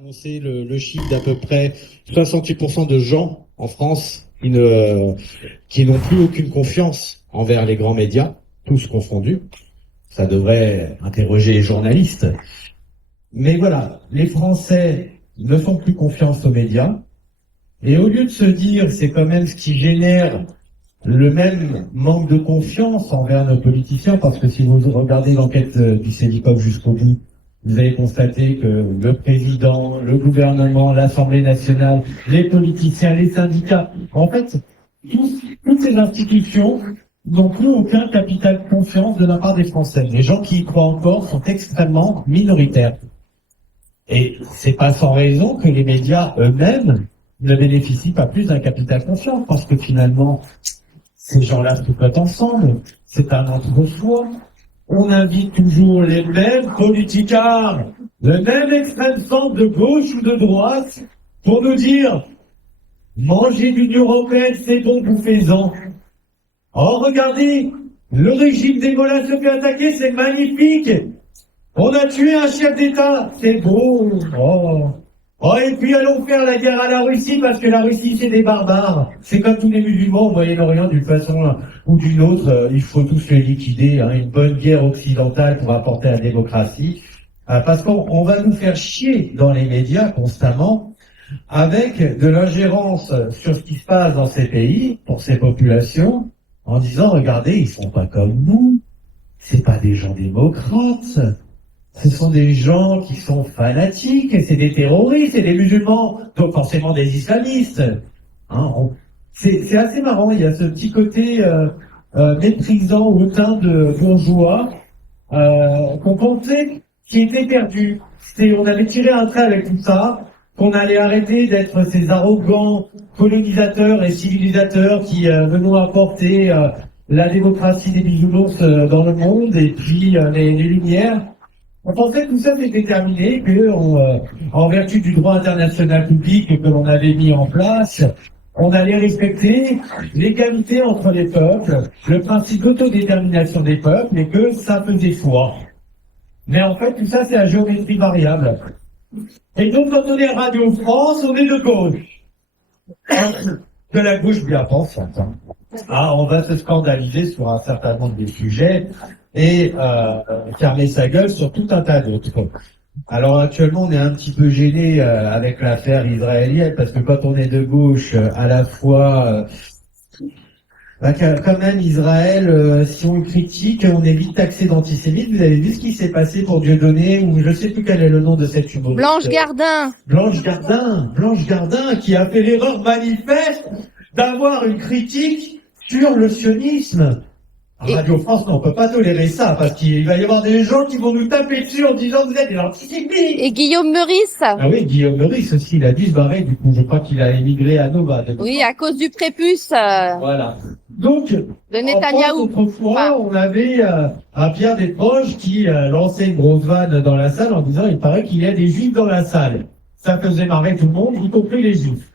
annoncé le chiffre d'à peu près 68% de gens en France qui n'ont plus aucune confiance envers les grands médias, tous confondus. Ça devrait interroger les journalistes. Mais voilà, les Français ne font plus confiance aux médias. Et au lieu de se dire c'est quand même ce qui génère le même manque de confiance envers nos politiciens, parce que si vous regardez l'enquête du Cédicop jusqu'au bout, vous allez constater que le président, le gouvernement, l'Assemblée nationale, les politiciens, les syndicats, en fait, toutes ces institutions n'ont plus aucun capital de confiance de la part des Français. Les gens qui y croient encore sont extrêmement minoritaires. Et c'est pas sans raison que les médias eux-mêmes ne bénéficient pas plus d'un capital de confiance, parce que finalement, ces gens-là se traitent ensemble, c'est un entre-soi. On invite toujours les mêmes politicards, le même extrême centre de gauche ou de droite, pour nous dire « Manger l'Union européenne, c'est bon, bouffez-en ». Oh, regardez, le régime d'Ebola se fait attaquer, c'est magnifique. On a tué un chef d'État, c'est beau. Oh, et puis allons faire la guerre à la Russie, parce que la Russie, c'est des barbares. C'est comme tous les musulmans au Moyen-Orient, d'une façon ou d'une autre, il faut tous les liquider. Une bonne guerre occidentale pour apporter la démocratie. Parce qu'on va nous faire chier dans les médias constamment, avec de l'ingérence sur ce qui se passe dans ces pays, pour ces populations, en disant, regardez, ils sont pas comme nous. C'est pas des gens démocrates. Ce sont des gens qui sont fanatiques, et c'est des terroristes, c'est des musulmans, donc forcément des islamistes. C'est assez marrant, il y a ce petit côté méprisant, hautain de bourgeois qu'on pensait qui était perdu. On avait tiré un trait avec tout ça, qu'on allait arrêter d'être ces arrogants colonisateurs et civilisateurs qui venaient apporter la démocratie des bisounours dans le monde, et puis les lumières. On pensait que tout ça c'était terminé, que en vertu du droit international public que l'on avait mis en place, on allait respecter l'égalité entre les peuples, le principe d'autodétermination des peuples, et que ça faisait foi. Mais en fait, tout ça c'est la géométrie variable. Et donc quand on est Radio France, on est de gauche. De la gauche bien pensante. On va se scandaliser sur un certain nombre de sujets et fermer sa gueule sur tout un tas d'autres. Alors actuellement, on est un petit peu gêné avec l'affaire israélienne, parce que quand on est de gauche, à la fois, quand même Israël, si on le critique, on est vite taxé d'antisémite. Vous avez vu ce qui s'est passé pour Dieudonné, ou je sais plus quel est le nom de cette humoriste. Blanche Gardin. Blanche Gardin, qui a fait l'erreur manifeste d'avoir une critique sur le sionisme. Radio France, on peut pas tolérer ça, parce qu'il va y avoir des gens qui vont nous taper dessus en disant que vous êtes des antisémites. Et Guillaume Meurice. Ah oui, Guillaume Meurice aussi, il a dû se barrer, du coup, je crois qu'il a émigré à Nova. Oui, à cause du prépuce. Voilà. Donc, de Netanyahou. Autrefois, on avait un Pierre Desproges qui lançait une grosse vanne dans la salle en disant il paraît qu'il y a des juifs dans la salle. Ça faisait marrer tout le monde, y compris les juifs.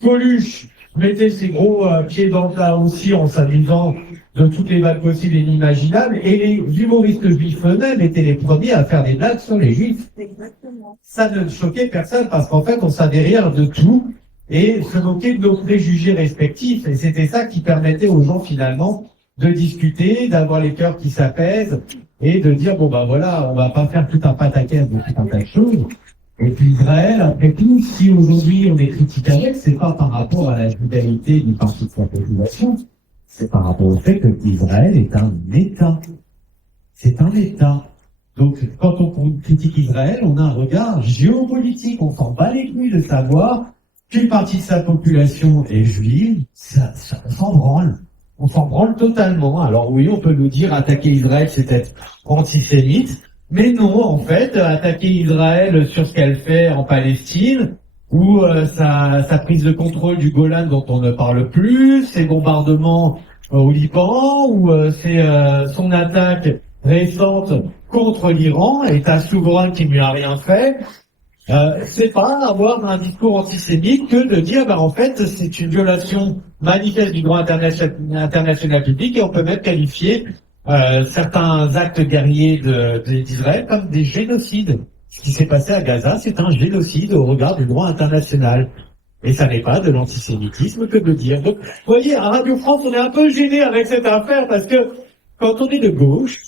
Coluche mettait ses gros pieds dans le plat aussi en s'amusant de toutes les vagues possibles et inimaginables, et les humoristes juifs eux-mêmes étaient les premiers à faire des blagues sur les juifs. Exactement. Ça ne choquait personne, parce qu'en fait, on savait rire de tout, et se moquer de nos préjugés respectifs, et c'était ça qui permettait aux gens, finalement, de discuter, d'avoir les cœurs qui s'apaisent, et de dire, bon ben voilà, on va pas faire tout un pataquès de tout un tas de choses. Et puis Israël, après tout, si aujourd'hui on est critiqué, c'est pas par rapport à la judaïté d'une partie de sa population, c'est par rapport au fait que Israël est un État. C'est un État. Donc, quand on critique Israël, on a un regard géopolitique. On s'en bat les couilles de savoir qu'une partie de sa population est juive. On s'en branle. On s'en branle totalement. Alors oui, on peut nous dire attaquer Israël, c'est être antisémite. Mais non, en fait, attaquer Israël sur ce qu'elle fait en Palestine, ou sa prise de contrôle du Golan dont on ne parle plus, ses bombardements au Liban, ou son attaque récente contre l'Iran, État souverain qui ne lui a rien fait, c'est pas avoir un discours antisémite que de dire en fait c'est une violation manifeste du droit international public, et on peut même qualifier certains actes guerriers d'Israël comme des génocides. ce qui s'est passé à Gaza, c'est un génocide au regard du droit international. Et ça n'est pas de l'antisémitisme que de dire. Donc, vous voyez, à Radio France, on est un peu gêné avec cette affaire parce que quand on est de gauche,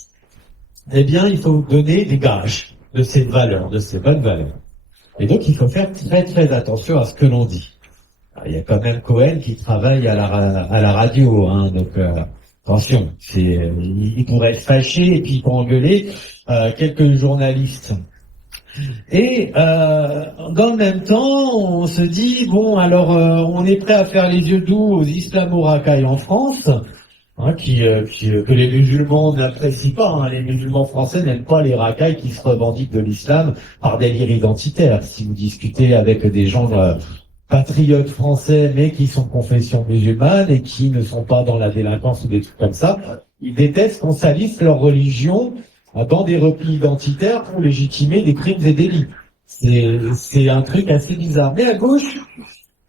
eh bien, il faut donner des gages de ces valeurs, de ces bonnes valeurs. Et donc, il faut faire très très attention à ce que l'on dit. Alors, il y a quand même Cohen qui travaille à la radio, hein, donc attention, il pourrait être fâché et puis il pourrait engueuler quelques journalistes. Et dans le même temps, on se dit bon, alors on est prêt à faire les yeux doux aux islamo-racailles en France, hein, que les musulmans n'apprécient pas. Hein, les musulmans français n'aiment pas les racailles qui se revendiquent de l'islam par délire identitaire. Si vous discutez avec des gens patriotes français, mais qui sont de confession musulmane et qui ne sont pas dans la délinquance ou des trucs comme ça, ils détestent qu'on salisse leur religion dans des replis identitaires pour légitimer des crimes et délits. C'est un truc assez bizarre. Mais à gauche,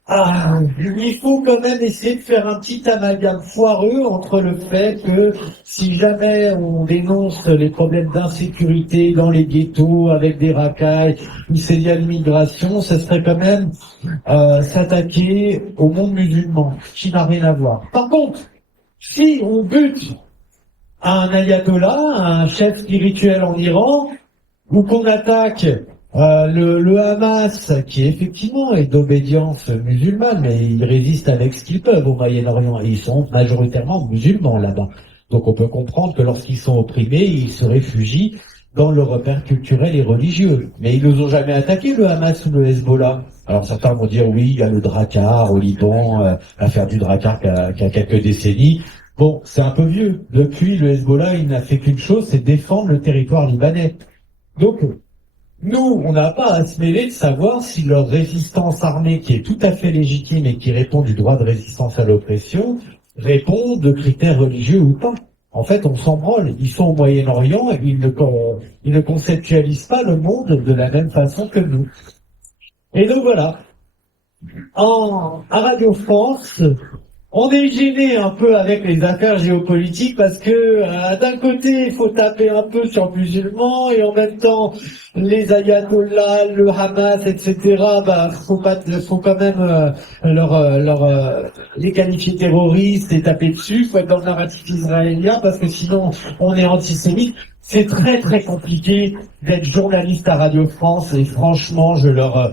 il faut quand même essayer de faire un petit amalgame foireux entre le fait que si jamais on dénonce les problèmes d'insécurité dans les ghettos avec des racailles ou c'est lié à l'immigration, ce serait quand même s'attaquer au monde musulman, qui n'a rien à voir. Par contre, si on bute un ayatollah, un chef spirituel en Iran, ou qu'on attaque le Hamas, qui effectivement est d'obédience musulmane, mais ils résistent avec ce qu'ils peuvent au Moyen-Orient, et ils sont majoritairement musulmans là-bas. Donc on peut comprendre que lorsqu'ils sont opprimés, ils se réfugient dans le repère culturel et religieux. Mais ils ne nous ont jamais attaqué, le Hamas ou le Hezbollah. Alors certains vont dire oui, il y a le Drakkar au Liban, l'affaire du Drakkar qui a quelques décennies. Bon, c'est un peu vieux. Depuis, le Hezbollah, il n'a fait qu'une chose, c'est défendre le territoire libanais. Donc, nous, on n'a pas à se mêler de savoir si leur résistance armée, qui est tout à fait légitime et qui répond du droit de résistance à l'oppression, répond de critères religieux ou pas. En fait, on s'en branle. Ils sont au Moyen-Orient et ils ne conceptualisent pas le monde de la même façon que nous. Et donc voilà. À Radio France, on est gêné un peu avec les affaires géopolitiques parce que d'un côté, il faut taper un peu sur les musulmans et en même temps, les ayatollahs, le Hamas, etc. Faut quand même les qualifier terroristes et taper dessus. Faut être dans le narratif israélien parce que sinon, on est antisémite. C'est très très compliqué d'être journaliste à Radio France et franchement, je leur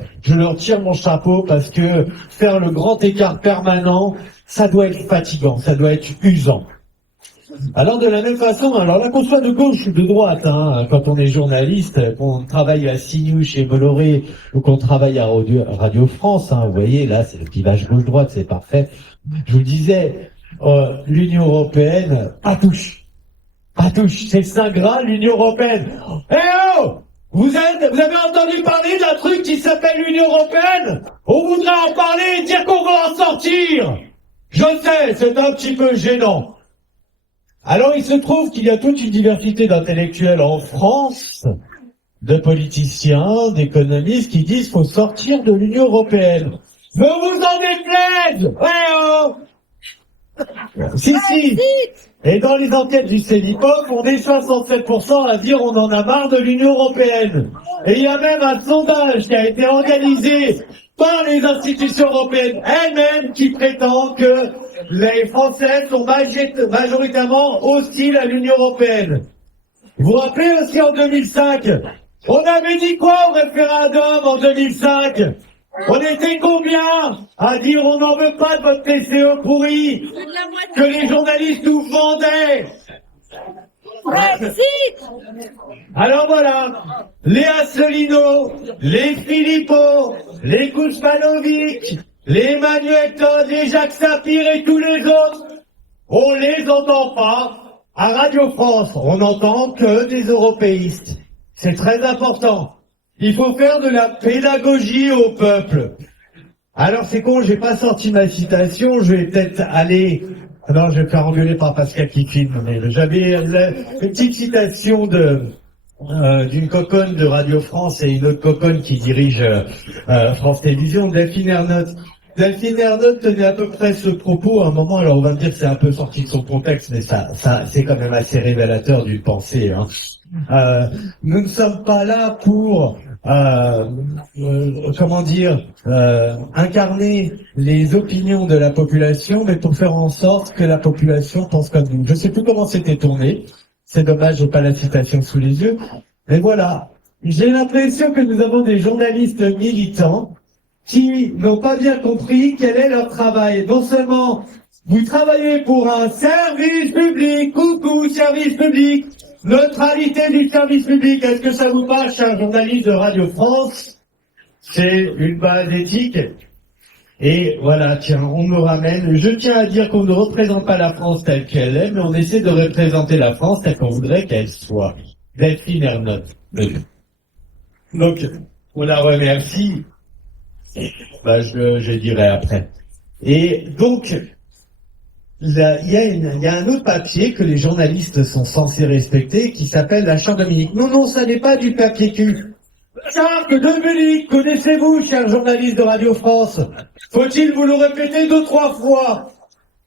tire mon chapeau parce que faire le grand écart permanent, ça doit être fatigant, ça doit être usant. Alors de la même façon, alors là qu'on soit de gauche ou de droite, hein, quand on est journaliste, qu'on travaille à CNews chez Bolloré ou qu'on travaille à Radio France, hein, vous voyez là c'est le clivage gauche-droite, c'est parfait. Je vous le disais, l'Union Européenne, pas touche, c'est le Saint Graal, l'Union Européenne. Eh oh! Vous avez entendu parler d'un truc qui s'appelle l'Union Européenne? On voudrait en parler et dire qu'on va en sortir! Je sais, c'est un petit peu gênant. Alors il se trouve qu'il y a toute une diversité d'intellectuels en France, de politiciens, d'économistes qui disent qu'il faut sortir de l'Union Européenne. Je vous en déplaise! Eh oh! Si. Et dans les enquêtes du CELIPOF, on est 67% à dire on en a marre de l'Union Européenne. Et il y a même un sondage qui a été organisé par les institutions européennes elles-mêmes qui prétend que les Français sont majoritairement hostiles à l'Union Européenne. Vous vous rappelez aussi en 2005, on avait dit quoi au référendum en 2005? On était combien à dire on n'en veut pas de votre TCE pourri que les journalistes nous vendaient? Brexit! Alors voilà, les Asselineau, les Philippot, les Kuzmanovic, les Emmanuel Todd, les Jacques Sapir et tous les autres, on les entend pas. À Radio France, on n'entend que des européistes. C'est très important. Il faut faire de la pédagogie au peuple. Alors c'est con, j'ai pas sorti ma citation, je vais peut-être aller... Non, je vais me faire engueuler par Pascal qui filme, mais j'avais une petite citation d'une coconne de Radio France et une autre coconne qui dirige France Télévisions, Delphine Ernotte. Delphine Ernotte tenait à peu près ce propos à un moment, alors on va me dire que c'est un peu sorti de son contexte, mais ça c'est quand même assez révélateur d'une pensée. Hein. Nous ne sommes pas là pour comment dire, incarner les opinions de la population, mais pour faire en sorte que la population pense comme nous. Je sais plus comment c'était tourné. C'est dommage, j'ai pas la citation sous les yeux. Mais voilà. J'ai l'impression que nous avons des journalistes militants qui n'ont pas bien compris quel est leur travail. Non seulement vous travaillez pour un service public, coucou, service public, neutralité du service public, est-ce que ça vous parle, cher journaliste de Radio France? C'est une base éthique. Et voilà, tiens, on me ramène. Je tiens à dire qu'on ne représente pas la France telle qu'elle est, mais on essaie de représenter la France telle qu'on voudrait qu'elle soit. Delphine Ernotte. Donc, on la remercie. Je dirai après. Et donc, il y a un autre papier que les journalistes sont censés respecter qui s'appelle la Charte Dominique. Non, ça n'est pas du papier cul. Charte Dominique, connaissez-vous, chers journalistes de Radio France? Faut-il vous le répéter 2-3 fois?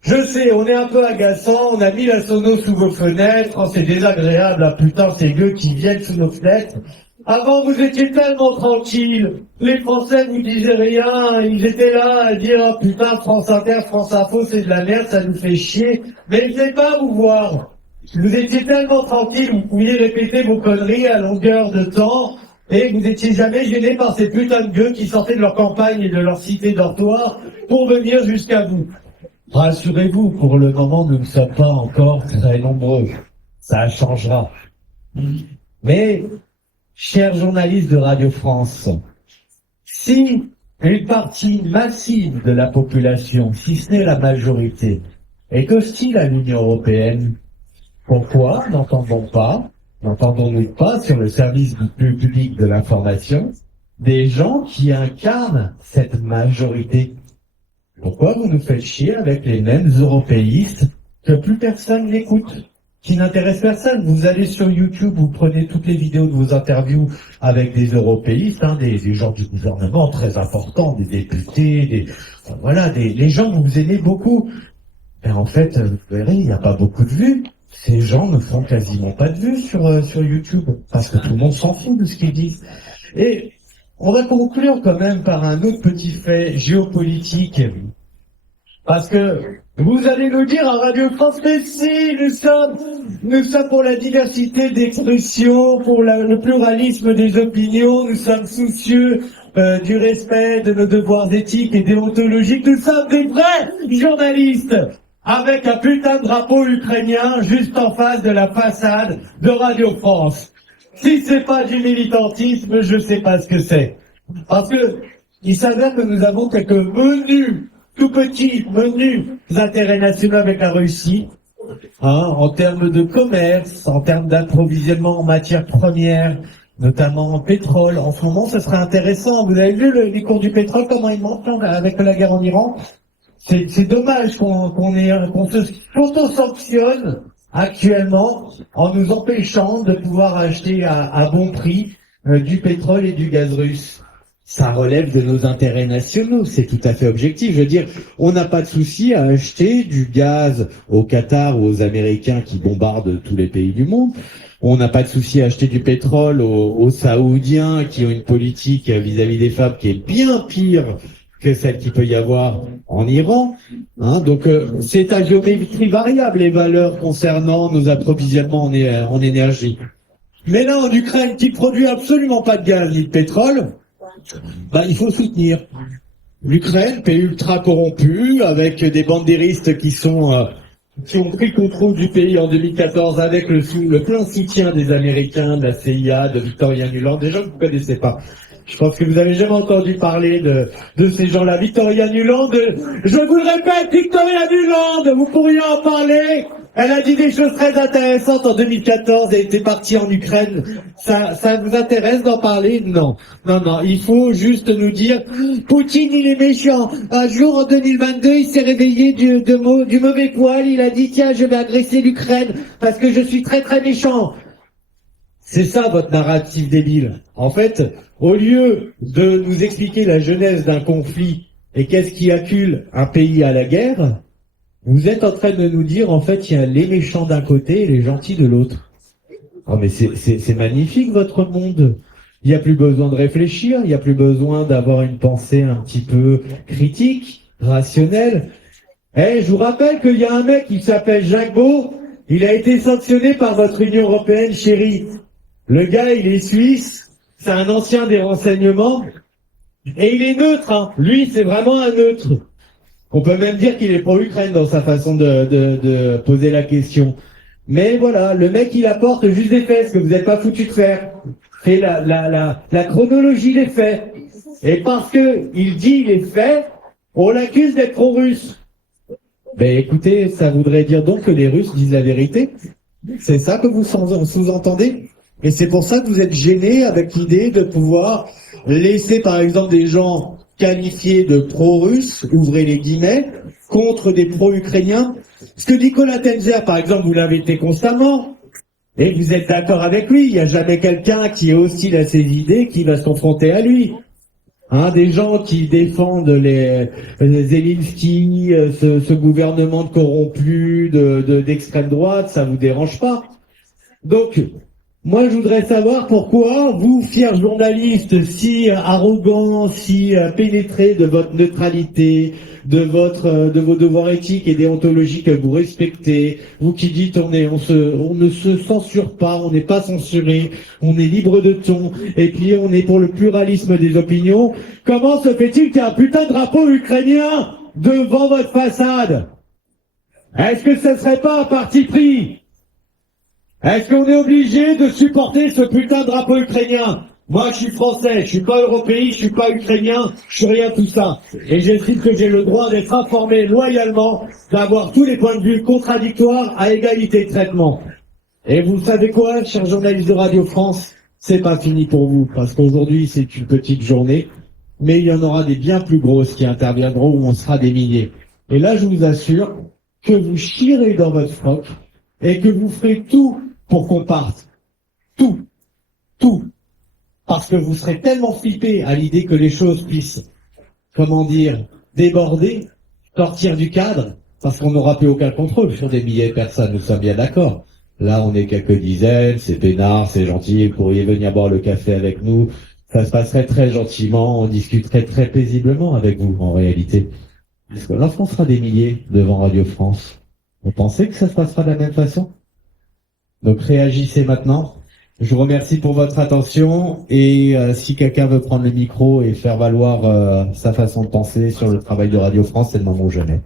Je sais, on est un peu agaçant, on a mis la sono sous vos fenêtres, oh, c'est désagréable, ah, putain, ces gueux qui viennent sous nos fenêtres. Avant, vous étiez tellement tranquilles. Les Français vous disaient rien. Ils étaient là à dire, oh, putain, France Inter, France Info, c'est de la merde, ça nous fait chier. Mais ils venaient pas vous voir. Vous étiez tellement tranquilles, vous pouviez répéter vos conneries à longueur de temps, et vous étiez jamais gênés par ces putains de gueux qui sortaient de leur campagne et de leur cité dortoir pour venir jusqu'à vous. Rassurez-vous, pour le moment, nous ne sommes pas encore très nombreux. Ça changera. Mais, chers journalistes de Radio France, si une partie massive de la population, si ce n'est la majorité, est hostile à l'Union européenne, pourquoi n'entendons-nous pas sur le service public de l'information des gens qui incarnent cette majorité? Pourquoi vous nous faites chier avec les mêmes européistes que plus personne n'écoute, qui n'intéressent personne? Vous allez sur YouTube, vous prenez toutes les vidéos de vos interviews avec des européistes, des gens du gouvernement très importants, des députés, les gens que vous aimez beaucoup. Et en fait, vous verrez, il n'y a pas beaucoup de vues. Ces gens ne font quasiment pas de vues sur YouTube, parce que tout le monde s'en fout de ce qu'ils disent. Et on va conclure quand même par un autre petit fait géopolitique, parce que vous allez nous dire à Radio France, mais si, nous sommes pour la diversité d'expression, pour le pluralisme des opinions, nous sommes soucieux du respect de nos devoirs éthiques et déontologiques, nous sommes des vrais journalistes, avec un putain de drapeau ukrainien juste en face de la façade de Radio France. Si c'est pas du militantisme, je sais pas ce que c'est. Parce que, il s'avère que nous avons quelques menus, tout petits menus intérêts nationaux avec la Russie, en termes de commerce, en termes d'approvisionnement en matières premières, notamment en pétrole. En ce moment, ce serait intéressant. Vous avez vu les cours du pétrole, comment ils montent avec la guerre en Iran? C'est dommage qu'on se auto-sanctionne actuellement en nous empêchant de pouvoir acheter à bon prix du pétrole et du gaz russe. Ça relève de nos intérêts nationaux, c'est tout à fait objectif. Je veux dire, on n'a pas de souci à acheter du gaz au Qatar ou aux Américains qui bombardent tous les pays du monde. On n'a pas de souci à acheter du pétrole aux Saoudiens qui ont une politique vis-à-vis des femmes qui est bien pire que celle qu'il peut y avoir en Iran. Donc c'est à géométrie variable les valeurs concernant nos approvisionnements en énergie. Mais là, en Ukraine, qui produit absolument pas de gaz ni de pétrole, il faut soutenir. L'Ukraine, pays ultra corrompu, avec des bandéristes qui ont pris le contrôle du pays en 2014 avec le plein soutien des Américains, de la CIA, de Victoria Nuland, des gens que vous ne connaissez pas. Je pense que vous avez jamais entendu parler de ces gens-là. Victoria Nuland, je vous le répète, Victoria Nuland, vous pourriez en parler. Elle a dit des choses très intéressantes en 2014, elle était partie en Ukraine. Ça vous intéresse d'en parler? Non, il faut juste nous dire, Poutine il est méchant. Un jour en 2022, il s'est réveillé du mauvais poil, il a dit tiens, je vais agresser l'Ukraine parce que je suis très très méchant. C'est ça votre narratif débile. En fait, au lieu de nous expliquer la genèse d'un conflit et qu'est-ce qui accule un pays à la guerre, vous êtes en train de nous dire, en fait, il y a les méchants d'un côté et les gentils de l'autre. Oh, mais c'est magnifique, votre monde. Il n'y a plus besoin de réfléchir, il n'y a plus besoin d'avoir une pensée un petit peu critique, rationnelle. Je vous rappelle qu'il y a un mec qui s'appelle Jacques Beau, il a été sanctionné par votre Union européenne, chérie. Le gars, il est suisse, c'est un ancien des renseignements, et il est neutre, hein. Lui, c'est vraiment un neutre. On peut même dire qu'il est pro-Ukraine dans sa façon de poser la question. Mais voilà, le mec, il apporte juste des faits, ce que vous n'êtes pas foutu de faire. C'est la chronologie des faits. Et parce que il dit les faits, on l'accuse d'être pro-russe. Ben écoutez, ça voudrait dire donc que les Russes disent la vérité. C'est ça que vous sous-entendez? Et c'est pour ça que vous êtes gêné avec l'idée de pouvoir laisser par exemple des gens qualifiés de pro-russes, ouvrez les guillemets, contre des pro-ukrainiens. Parce que Nicolas Tenzer, par exemple, vous l'invitez constamment, et vous êtes d'accord avec lui, il n'y a jamais quelqu'un qui est hostile à ses idées qui va se confronter à lui. Hein, des gens qui défendent les Zelensky, ce gouvernement de corrompu, d'extrême droite, ça vous dérange pas. Donc, moi, je voudrais savoir pourquoi vous, fiers journalistes, si arrogants, si pénétrés de votre neutralité, de vos devoirs éthiques et déontologiques que vous respectez, vous qui dites on ne se censure pas, on n'est pas censuré, on est libre de ton, et puis on est pour le pluralisme des opinions, comment se fait-il qu'il y a un putain de drapeau ukrainien devant votre façade? Est-ce que ce serait pas un parti pris? Est-ce qu'on est obligé de supporter ce putain de drapeau ukrainien? Moi, je suis français, je suis pas européen, je suis pas ukrainien, je suis rien tout ça. Et j'estime que j'ai le droit d'être informé loyalement, d'avoir tous les points de vue contradictoires à égalité de traitement. Et vous savez quoi, chers journalistes de Radio France? C'est pas fini pour vous, parce qu'aujourd'hui, c'est une petite journée, mais il y en aura des bien plus grosses qui interviendront où on sera des milliers. Et là, je vous assure que vous chierez dans votre froc et que vous ferez tout pour qu'on parte. Tout. Tout. Parce que vous serez tellement flippés à l'idée que les choses puissent, comment dire, déborder, sortir du cadre, parce qu'on n'aura plus aucun contrôle sur des milliers de personnes, nous sommes bien d'accord. Là, on est quelques dizaines, c'est peinard, c'est gentil, vous pourriez venir boire le café avec nous, ça se passerait très gentiment, on discuterait très paisiblement avec vous, en réalité. Parce que lorsqu'on sera des milliers devant Radio France, vous pensez que ça se passera de la même façon? Donc réagissez maintenant. Je vous remercie pour votre attention et si quelqu'un veut prendre le micro et faire valoir sa façon de penser sur le travail de Radio France, c'est le moment où je l'ai.